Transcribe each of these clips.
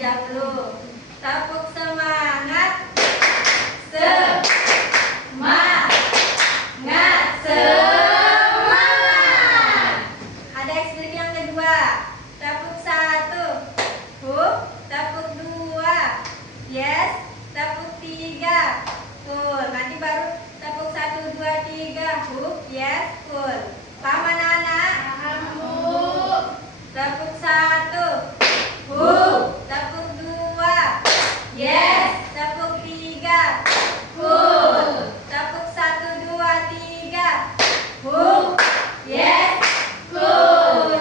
terlebih dahulu. Tepuk semangat. Semangat. Ada ekspresi yang kedua. Tepuk 1. Tepuk 2. Yes. Tepuk 3. Full. Nanti baru tepuk 1, 2, 3. Yes. Full. Paham anak-anak? Paham, Bu. Tepuk 1. Tepuk 2. Yes. Tepuk 3. Full. Tepuk 1, 2, 3. Yes. Full.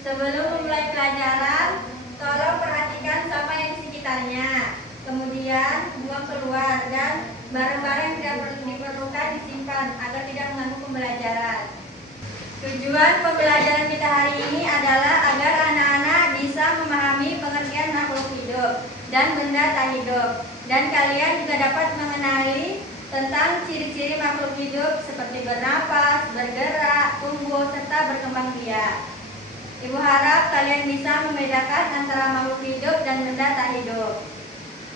Sebelum memulai pelajaran, tolong perhatikan sampah yang di sekitarnya. Kemudian buang keluar dan barang-barang yang tidak diperlukan disimpan agar tidak mengganggu pembelajaran. Tujuan pembelajaran kita hari ini adalah agar anak-anak bisa memahami pengertian makhluk hidup dan benda tak hidup. Dan kalian juga dapat mengenali tentang ciri-ciri makhluk hidup seperti bernapas, bergerak, tumbuh, serta berkembang biak. Ibu harap kalian bisa membedakan antara makhluk hidup dan benda tak hidup.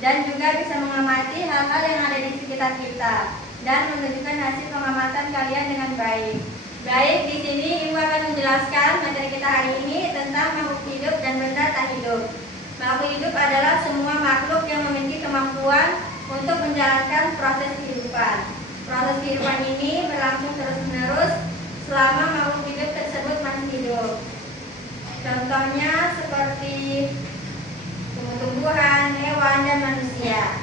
Dan juga bisa mengamati hal-hal yang ada di sekitar kita dan menunjukkan hasil pengamatan kalian dengan baik. Baik, di sini Ibu akan menjelaskan materi kita hari ini tentang makhluk hidup dan benda tak hidup. Makhluk hidup adalah semua makhluk yang memiliki kemampuan untuk menjalankan proses kehidupan. Proses kehidupan ini berlangsung terus-menerus selama makhluk hidup tersebut masih hidup. Contohnya seperti tumbuh-tumbuhan, hewan, dan manusia.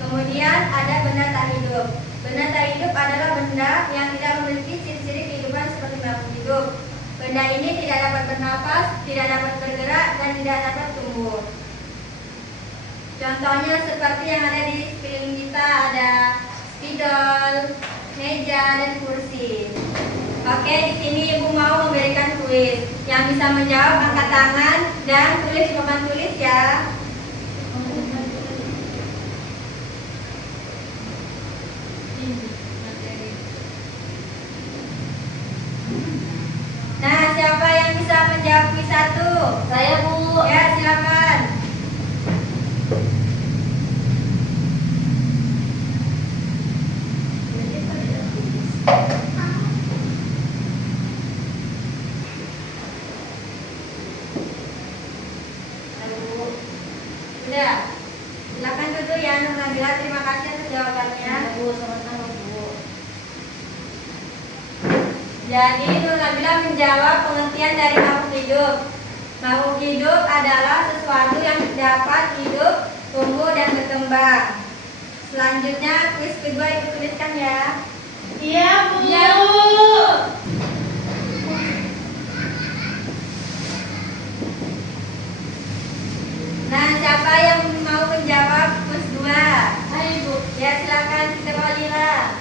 Kemudian ada benda tak hidup. Benda tak hidup adalah benda yang tidak memiliki ciri-ciri kehidupan seperti makhluk hidup. Benda ini tidak dapat bernapas, tidak dapat bergerak, dan tidak dapat tumbuh. Contohnya seperti yang ada di sekeliling kita, ada spidol, meja, dan kursi. Oke, di sini Ibu mau memberikan kuis. Yang bisa menjawab angkat tangan dan tulis di papan tulis ya. Nah, siapa yang bisa menjawab kuis 1? Saya, Bu. Ya, silakan. Udah, silakan duduk ya Nur Nabila. Terima kasih atas jawabannya. Bu, sama-sama, Bu. Jadi Nur Nabila menjawab pengertian dari makhluk hidup. Makhluk hidup adalah sesuatu yang dapat hidup, tumbuh, dan berkembang. Selanjutnya kuis kedua Ibu tuliskan ya. Iya, Bu. Iya, Bu. Nah, siapa yang mau menjawab kuis 2? Hai, Bu. Ya, silakan Sister Walila.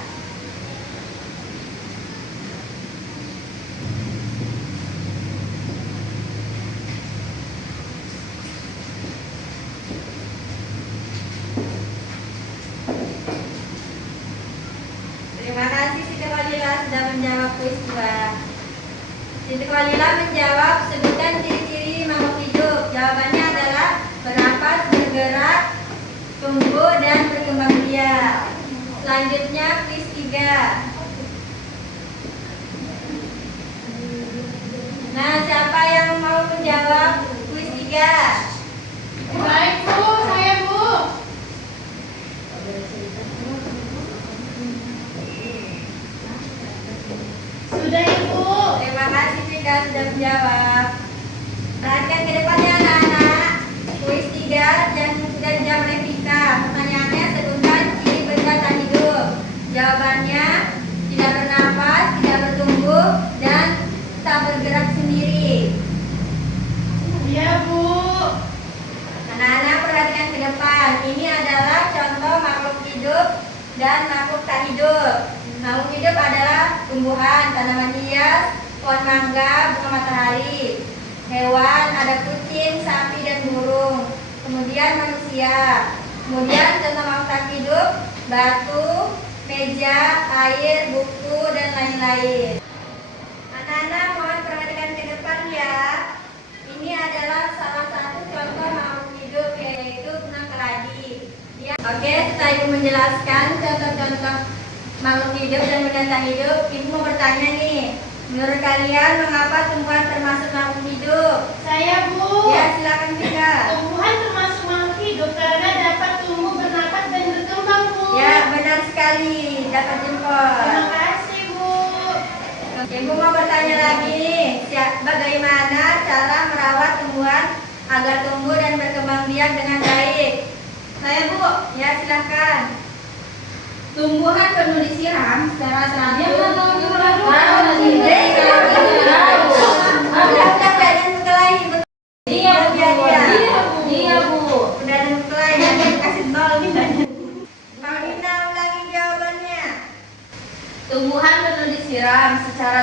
Terima kasih Sister Walila sudah menjawab kuis 2. Sister Walila menjawab sebutkan ciri-ciri makhluk hidup. Jawabannya adalah bernapas, bergerak, tumbuh, dan berkembang biak. Selanjutnya kuis 3. Nah, siapa yang mau menjawab kuis 3? Baik, Bu. Saya, Bu. Sudah, Ibu. Terima kasih Vika sudah menjawab. Perhatikan ke depannya anak-anak. Kuis 3 dan sudah dijawab oleh Vika. Pertanyaannya sebutkan ciri benda tak hidup. Jawabannya tidak bernapas, tidak bertumbuh, dan tak bergerak sendiri. Iya, Bu. Anak-anak perhatikan ke depan. Ini adalah contoh makhluk hidup dan makhluk tak hidup. Makhluk hidup adalah tumbuhan, tanaman hias, pohon mangga, bunga matahari. Hewan ada kucing, sapi, dan burung. Kemudian manusia. Kemudian contoh makhluk tak hidup, batu, meja, air, buku, dan lain-lain. Anak-anak mohon perhatikan ke depan ya. Oke, setelah Ibu menjelaskan contoh-contoh makhluk hidup dan benda tak hidup, Ibu mau bertanya nih. Menurut kalian, mengapa tumbuhan termasuk makhluk hidup? Saya, Bu. Ya, silakan Vika. Tumbuhan termasuk makhluk hidup karena dapat tumbuh, bernapas, dan berkembang, Bu. Ya, benar sekali. Dapat jempol. Terima kasih, Bu. Ibu mau bertanya lagi nih. Bagaimana cara merawat tumbuhan agar tumbuh dan berkembang biak dengan baik? Saya, Bu. Ya, silakan. Tumbuhan perlu disiram secara teratur. Udah jangan berkelahi. Iya, Bu. Iya, Bu. Udah ada berkelahi. Jangan kasih nol nih. Paulina ulangi jawabannya. Tumbuhan perlu disiram secara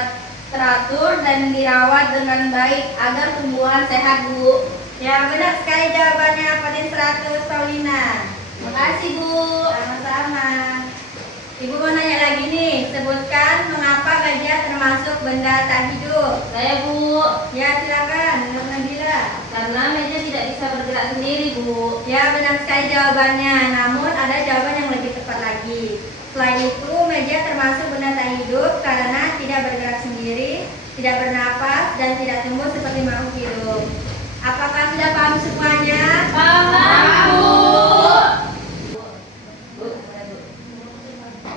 teratur dan dirawat dengan baik agar tumbuhan sehat, Bu. Ya, benar sekali jawabannya. Paten 100 Paulina. Makasih, Bu. Sama-sama. Ibu mau nanya lagi nih. Sebutkan mengapa gajah termasuk benda tak hidup. Saya, Bu. Ya, silakan. Nur Nabila. Karena meja tidak bisa bergerak sendiri, Bu. Ya, benar sekali jawabannya. Namun ada jawaban yang lebih tepat lagi. Selain itu, meja termasuk benda tak hidup karena tidak bergerak sendiri, tidak bernapas, dan tidak tumbuh seperti makhluk hidup. Apakah sudah paham semuanya? Paham, Bu.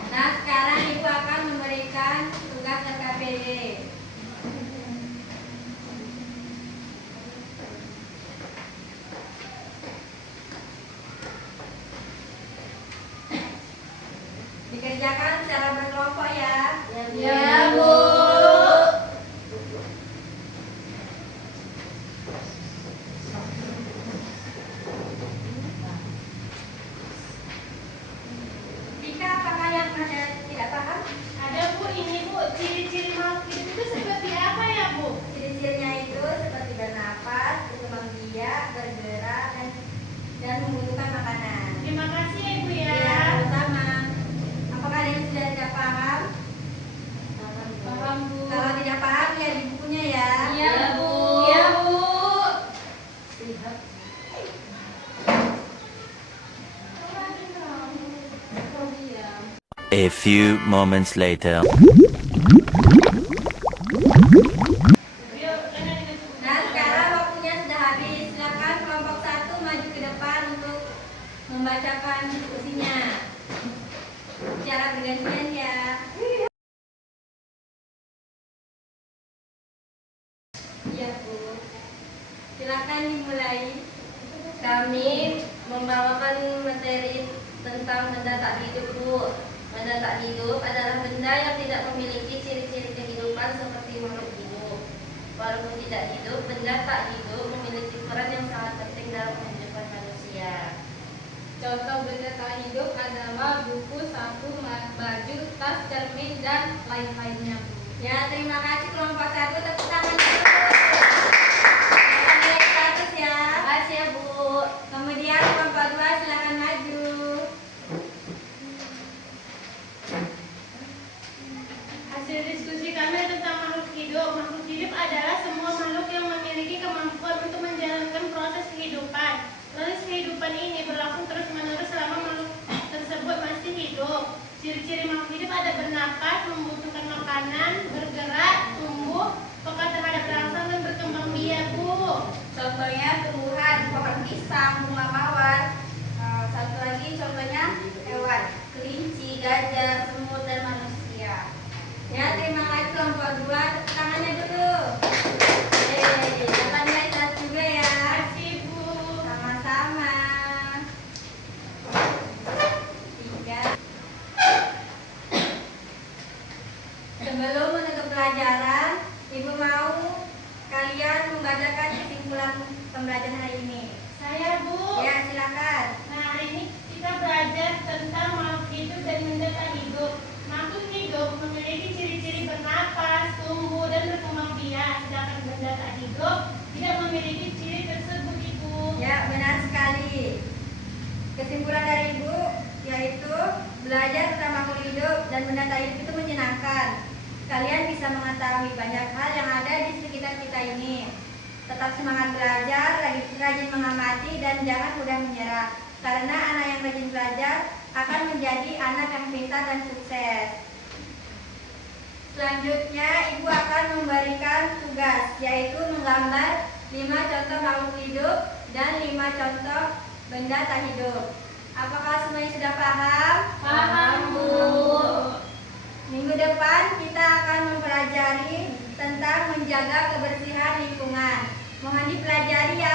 Nah, sekarang Ibu akan memberikan tugas RKPD. Dikerjakan secara berkelompok ya. Ya, Bu. Vika, apakah yang ada tidak paham? Ada, Bu. Ini, Bu. Ciri-ciri makhluk hidup itu seperti apa ya, Bu? Ciri-cirinya itu seperti bernapas, berkembang biak, bergerak, dan membutuhkan makanan. Terima kasih ya, Bu ya. Ya, sama. Apakah ada yang sudah tidak paham? Paham, Bu. Kalau tidak paham, lihat di bukunya ya. Iya, Bu. Iya, Bu. A few moments later. Nah, sekarang waktunya sudah habis. Silakan kelompok 1 maju ke depan untuk membacakan diskusinya. Secara bergantian ya. Iya, Bu. Silakan dimulai. Kami membawakan materi tentang benda tak hidup, Bu. Benda tak hidup adalah benda yang tidak memiliki ciri-ciri kehidupan seperti makhluk hidup. Walaupun tidak hidup, benda tak hidup memiliki peran yang sangat penting dalam kehidupan manusia. Contoh benda tak hidup adalah buku, sapu, baju, tas, cermin, dan lain-lainnya. Ya, terima kasih kelompok 1. Tepuk tangan dulu. Dapat nilai 100 ya. Makasih ya, Bu. Kemudian kelompok 2 silakan maju. Hasil diskusi kami tentang makhluk hidup. Makhluk hidup adalah semua makhluk yang memiliki kemampuan untuk menjalankan proses kehidupan. Proses kehidupan ini berlangsung terus-menerus selama makhluk tersebut masih hidup. Ciri-ciri makhluk hidup ada bernapas, membutuhkan makanan, bergerak, tumbuh, peka terhadap rangsang, dan berkembang biak, Bu. Contohnya tumbuhan, pohon pisang, bunga mawar. Satu lagi contohnya hewan, kelinci, gajah, semut, dan manusia. Ya, terima kasih kelompok 2. Tepuk tangannya dulu. Dapat nilai 1 juga ya. Terima kasih, Bu. Sama-sama. 3. Sebelum menutup pelajaran, Ibu mau kalian membacakan kesimpulan pembelajaran hari ini. Saya, Bu. Ya, silakan. Nah, hari ini kita belajar tentang makhluk hidup dan benda tak hidup. Makhluk hidup memiliki ciri-ciri bernapas, tumbuh, dan berkembang biak, sedangkan benda tak hidup tidak memiliki ciri tersebut, Ibu. Ya, benar sekali. Kesimpulan dari Ibu yaitu belajar tentang makhluk hidup dan benda tak hidup itu menyenangkan. Kalian bisa mengetahui banyak hal yang ada di sekitar kita ini. Tetap semangat belajar, rajin mengamati, dan jangan mudah menyerah. karena anak yang rajin belajar akan menjadi anak yang pintar dan sukses. Selanjutnya, Ibu akan memberikan tugas, yaitu menggambar 5 contoh makhluk hidup dan 5 contoh benda tak hidup. Apakah semuanya sudah paham? Paham, Bu. Minggu depan kita akan mempelajari tentang menjaga kebersihan lingkungan. Mohon dipelajari ya,